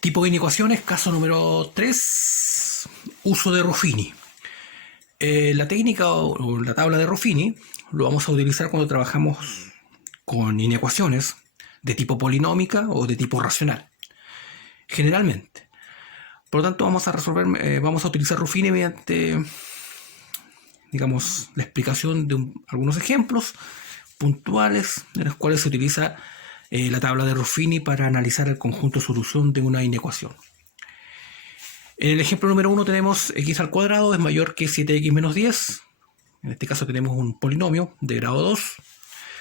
Tipo de inecuaciones, caso número 3, uso de Ruffini. La técnica o la tabla de Ruffini lo vamos a utilizar cuando trabajamos con inecuaciones de tipo polinómica o de tipo racional, generalmente. Por lo tanto, vamos a utilizar Ruffini mediante, digamos, la explicación de algunos ejemplos puntuales en los cuales se utiliza la tabla de Ruffini para analizar el conjunto de solución de una inecuación. En el ejemplo número 1 tenemos x al cuadrado es mayor que 7x menos 10. En este caso tenemos un polinomio de grado 2.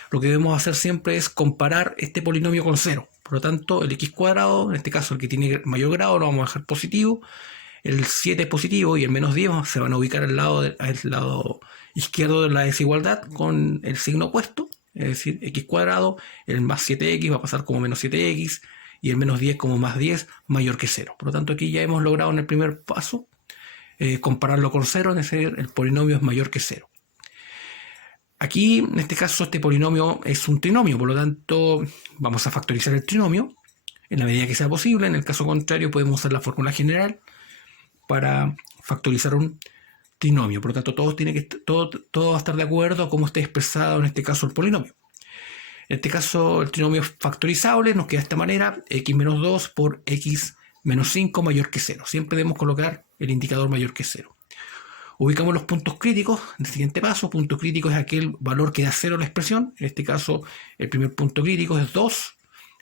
Lo que debemos hacer siempre es comparar este polinomio con 0. Por lo tanto, el x cuadrado, en este caso el que tiene mayor grado, lo vamos a dejar positivo. El 7 es positivo y el menos 10 se van a ubicar al lado izquierdo de la desigualdad con el signo opuesto. Es decir, x cuadrado, el más 7x va a pasar como menos 7x y el menos 10 como más 10 mayor que 0. Por lo tanto, aquí ya hemos logrado en el primer paso compararlo con 0, es decir, el polinomio es mayor que 0. Aquí, en este caso, este polinomio es un trinomio, por lo tanto, vamos a factorizar el trinomio en la medida que sea posible. En el caso contrario, podemos usar la fórmula general para factorizar un trinomio. Por lo tanto, todo va a estar de acuerdo a cómo esté expresado en este caso el polinomio. En este caso, el trinomio es factorizable, nos queda de esta manera: x menos 2 por x menos 5 mayor que 0. Siempre debemos colocar el indicador mayor que 0. Ubicamos los puntos críticos en el siguiente paso. Punto crítico es aquel valor que da 0 a la expresión. En este caso, el primer punto crítico es 2.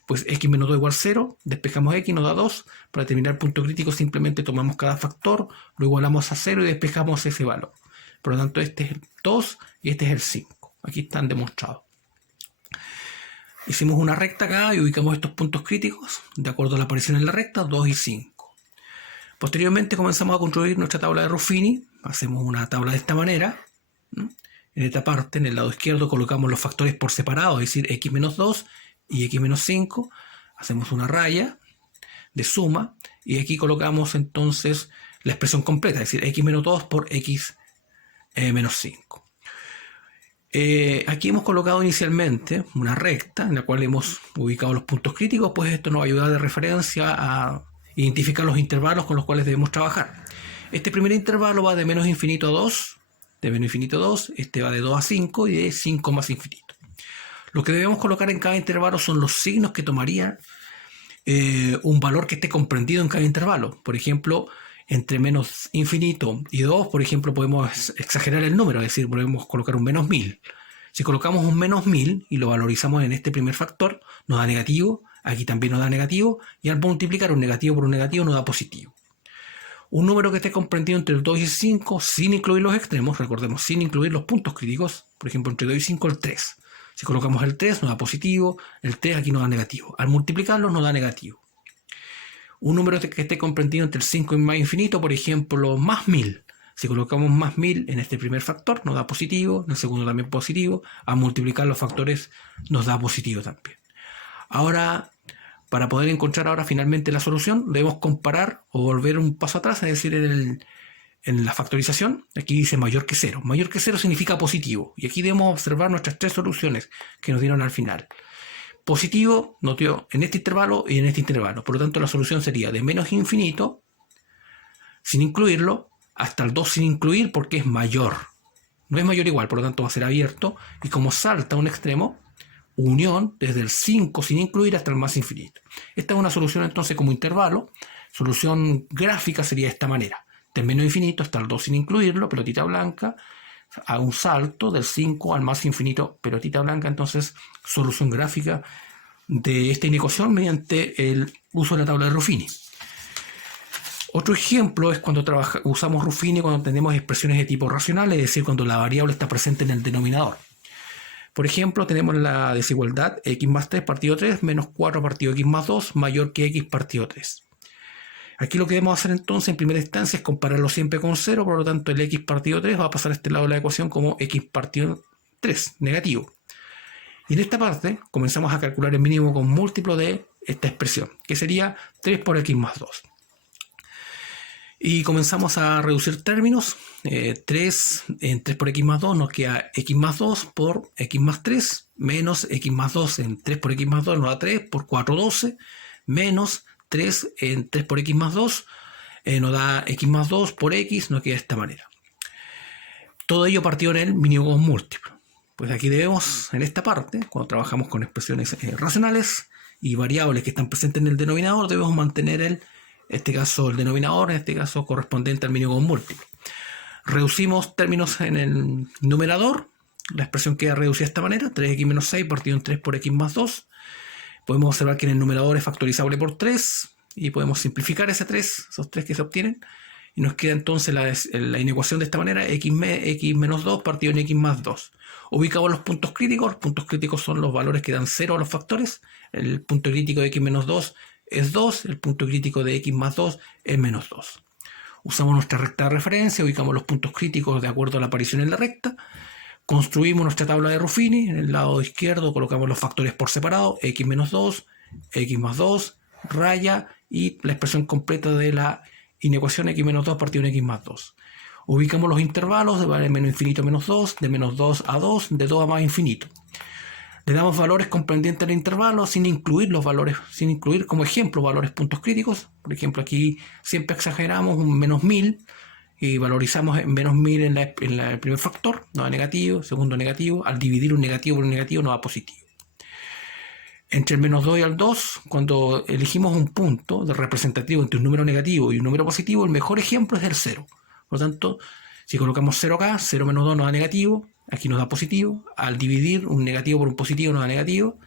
Pues x menos 2 igual 0, despejamos x, nos da 2. Para determinar el punto crítico simplemente tomamos cada factor, lo igualamos a 0 y despejamos ese valor. Por lo tanto, este es el 2 y este es el 5. Aquí están demostrados. Hicimos una recta acá y ubicamos estos puntos críticos de acuerdo a la aparición en la recta, 2 y 5. Posteriormente comenzamos a construir nuestra tabla de Ruffini. Hacemos una tabla de esta manera. En esta parte, en el lado izquierdo, colocamos los factores por separado, es decir, x menos 2 y x menos 5. Hacemos una raya de suma y aquí colocamos entonces la expresión completa, es decir, x menos 2 por x menos 5. Aquí hemos colocado inicialmente una recta en la cual hemos ubicado los puntos críticos, pues esto nos va a ayudar de referencia a identificar los intervalos con los cuales debemos trabajar. Este primer intervalo va de menos infinito a 2, de menos infinito a 2, este va de 2 a 5 y de 5 más infinito. Lo que debemos colocar en cada intervalo son los signos que tomaría un valor que esté comprendido en cada intervalo. Por ejemplo, entre menos infinito y 2, por ejemplo, podemos exagerar el número, es decir, podemos colocar un menos 1000. Si colocamos un menos 1000 y lo valorizamos en este primer factor, nos da negativo, aquí también nos da negativo, y al multiplicar un negativo por un negativo nos da positivo. Un número que esté comprendido entre el 2 y el 5, sin incluir los extremos, recordemos, sin incluir los puntos críticos, por ejemplo, entre 2 y 5, el 3. Si colocamos el 3 nos da positivo, el 3 aquí nos da negativo. Al multiplicarlo nos da negativo. Un número que esté comprendido entre el 5 y más infinito, por ejemplo, más 1000. Si colocamos más 1000 en este primer factor nos da positivo, en el segundo también positivo. Al multiplicar los factores nos da positivo también. Ahora, para poder encontrar ahora finalmente la solución, debemos comparar o volver un paso atrás, es decir, en la factorización, aquí dice mayor que 0. Mayor que 0 significa positivo. Y aquí debemos observar nuestras tres soluciones que nos dieron al final. Positivo nos dio en este intervalo y en este intervalo. Por lo tanto, la solución sería de menos infinito, sin incluirlo, hasta el 2 sin incluir porque es mayor. No es mayor igual, por lo tanto va a ser abierto. Y como salta a un extremo, unión desde el 5 sin incluir hasta el más infinito. Esta es una solución entonces como intervalo. Solución gráfica sería de esta manera. Del menos infinito hasta el 2 sin incluirlo, pelotita blanca, a un salto del 5 al más infinito, pelotita blanca. Entonces, solución gráfica de esta inecuación mediante el uso de la tabla de Ruffini. Otro ejemplo es cuando usamos Ruffini cuando tenemos expresiones de tipo racional, es decir, cuando la variable está presente en el denominador. Por ejemplo, tenemos la desigualdad x más 3 partido 3 menos 4 partido x más 2 mayor que x partido 3. Aquí lo que debemos hacer entonces en primera instancia es compararlo siempre con 0, por lo tanto el x partido 3 va a pasar a este lado de la ecuación como x partido 3, negativo. Y en esta parte comenzamos a calcular el mínimo con múltiplo de esta expresión, que sería 3 por x más 2. Y comenzamos a reducir términos. 3 por x más 2 nos queda x más 2 por x más 3 menos x más 2 en 3 por x más 2 nos da 3 por 4, 12 menos 3 en 3 por x más 2 nos da x más 2 por x, nos queda de esta manera. Todo ello partió en el mínimo común múltiplo. Pues aquí debemos, en esta parte, cuando trabajamos con expresiones racionales y variables que están presentes en el denominador, debemos mantener el denominador, en este caso correspondiente al mínimo común múltiplo. Reducimos términos en el numerador, la expresión queda reducida de esta manera, 3x menos 6 partido en 3 por x más 2. Podemos observar que en el numerador es factorizable por 3 y podemos simplificar esos 3 que se obtienen. Y nos queda entonces la inecuación de esta manera, x menos 2 partido en x más 2. Ubicamos los puntos críticos. Los puntos críticos son los valores que dan 0 a los factores. El punto crítico de x menos 2 es 2. El punto crítico de x más 2 es menos 2. Usamos nuestra recta de referencia, ubicamos los puntos críticos de acuerdo a la aparición en la recta. Construimos nuestra tabla de Ruffini. En el lado izquierdo colocamos los factores por separado, x menos 2, x más 2, raya y la expresión completa de la inecuación x menos 2 partido en x más 2. Ubicamos los intervalos de menos infinito a menos 2, de menos 2 a 2, de 2 a más infinito. Le damos valores comprendientes al intervalo sin incluir los valores, sin incluir como ejemplo valores puntos críticos. Por ejemplo, aquí siempre exageramos un menos 1000 y valorizamos en menos 1000 en el primer factor, no da negativo, segundo negativo. Al dividir un negativo por un negativo no da positivo. Entre el menos 2 y el 2, cuando elegimos un punto de representativo entre un número negativo y un número positivo, el mejor ejemplo es el 0. Por lo tanto, si colocamos 0 acá, 0 menos 2 nos da negativo, aquí nos da positivo. Al dividir un negativo por un positivo nos da negativo.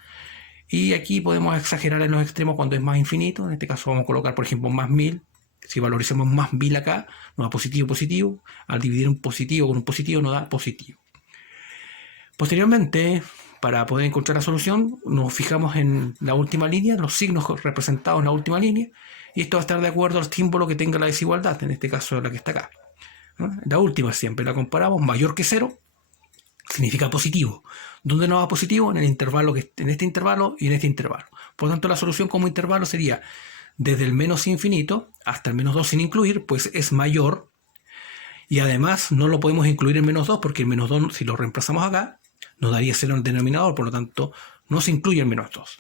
Y aquí podemos exagerar en los extremos cuando es más infinito. En este caso vamos a colocar, por ejemplo, más 1000. Si valorizamos más 1000 acá, nos da positivo, positivo. Al dividir un positivo con un positivo nos da positivo. Posteriormente, para poder encontrar la solución, nos fijamos en la última línea, los signos representados en la última línea, y esto va a estar de acuerdo al símbolo que tenga la desigualdad, en este caso la que está acá. La última siempre la comparamos, mayor que 0, significa positivo. ¿Dónde nos da positivo? En el intervalo, en este intervalo y en este intervalo. Por lo tanto, la solución como intervalo sería desde el menos infinito hasta el menos 2 sin incluir, pues es mayor, y además no lo podemos incluir en menos 2, porque el menos 2, si lo reemplazamos acá, nos daría 0 en el denominador, por lo tanto no se incluye el menos 2.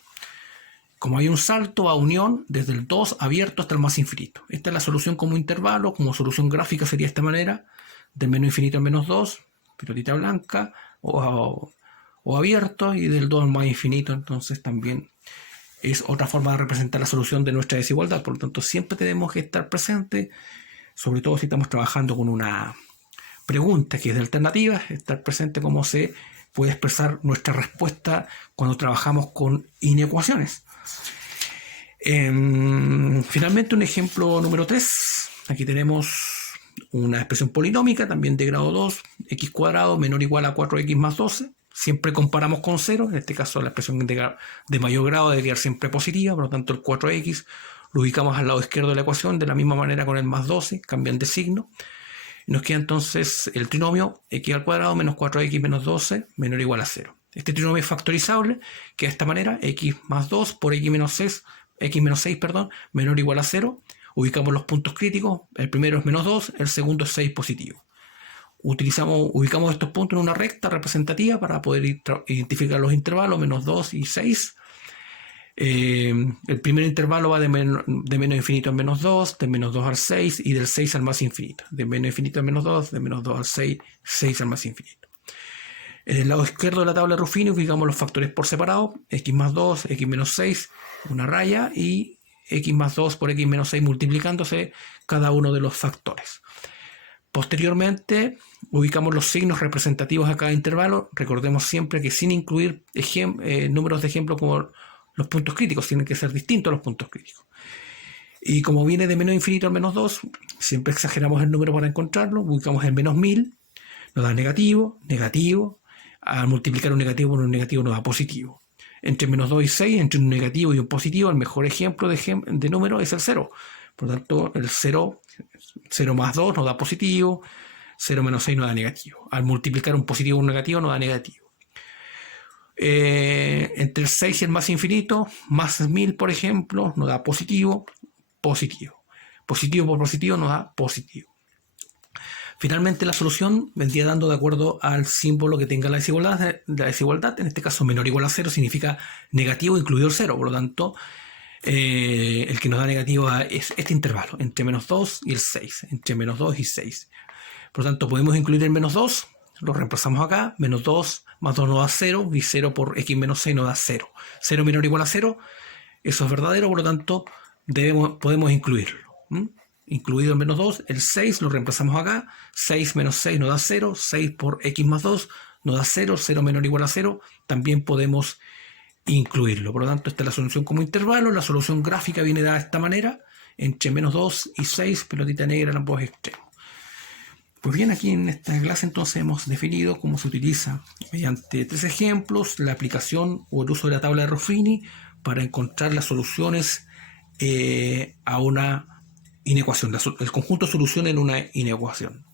Como hay un salto a unión desde el 2 abierto hasta el más infinito. Esta es la solución como intervalo. Como solución gráfica sería de esta manera, del menos infinito al menos 2, pelotita blanca, o abierto, y del 2 al más infinito. Entonces también es otra forma de representar la solución de nuestra desigualdad. Por lo tanto, siempre tenemos que estar presentes, sobre todo si estamos trabajando con una pregunta que es de alternativas, estar presente cómo se puede expresar nuestra respuesta cuando trabajamos con inecuaciones. Finalmente, un ejemplo número 3. Aquí tenemos una expresión polinómica, también de grado 2, x cuadrado menor o igual a 4x más 12. Siempre comparamos con 0, en este caso la expresión de mayor grado debe quedar siempre positiva, por lo tanto el 4x lo ubicamos al lado izquierdo de la ecuación, de la misma manera con el más 12, cambian de signo. Nos queda entonces el trinomio x al cuadrado menos 4x menos 12 menor o igual a 0. Este trinomio es factorizable, que de esta manera, x más 2 por x menos 6, menor o igual a 0. Ubicamos los puntos críticos, el primero es menos 2, el segundo es 6 positivo. Ubicamos estos puntos en una recta representativa para poder identificar los intervalos, menos 2 y 6. El primer intervalo va de menos infinito a menos 2, de menos 2 al 6 y del 6 al más infinito. De menos infinito a menos 2, de menos 2 al 6, 6 al más infinito. En el lado izquierdo de la tabla de Ruffini ubicamos los factores por separado, x más 2, x menos 6, una raya, y x más 2 por x menos 6 multiplicándose cada uno de los factores. Posteriormente ubicamos los signos representativos a cada intervalo. Recordemos siempre que sin incluir números de ejemplo como los puntos críticos, tienen que ser distintos los puntos críticos. Y como viene de menos infinito al menos 2, siempre exageramos el número para encontrarlo. Ubicamos el menos 1000, nos da negativo, negativo. Al multiplicar un negativo por un negativo nos da positivo. Entre menos 2 y 6, entre un negativo y un positivo, el mejor ejemplo de número es el 0. Por lo tanto, el 0 más 2 nos da positivo, 0 menos 6 nos da negativo. Al multiplicar un positivo por un negativo nos da negativo. Entre el 6 y el más infinito, más 1000, por ejemplo, nos da positivo, positivo. Positivo por positivo nos da positivo. Finalmente, la solución vendría dando de acuerdo al símbolo que tenga la desigualdad. En este caso, menor o igual a 0 significa negativo incluido el 0. Por lo tanto, El que nos da negativa es este intervalo, entre menos 2 y el 6, entre menos 2 y 6. Por lo tanto, podemos incluir el menos 2, lo reemplazamos acá, menos 2 más 2 nos da 0, y 0 por x menos 6 nos da 0. 0 menor o igual a 0, eso es verdadero, por lo tanto, podemos incluirlo. Incluido el menos 2, el 6 lo reemplazamos acá, 6 menos 6 nos da 0, 6 por x más 2 nos da 0, 0 menor o igual a 0, también podemos incluirlo. Por lo tanto, esta es la solución como intervalo. La solución gráfica viene dada de esta manera, entre menos 2 y 6, pelotita negra en ambos extremos. Pues bien, aquí en esta clase entonces hemos definido cómo se utiliza, mediante 3 ejemplos, la aplicación o el uso de la tabla de Ruffini para encontrar las soluciones a una inecuación, el conjunto de soluciones en una inecuación.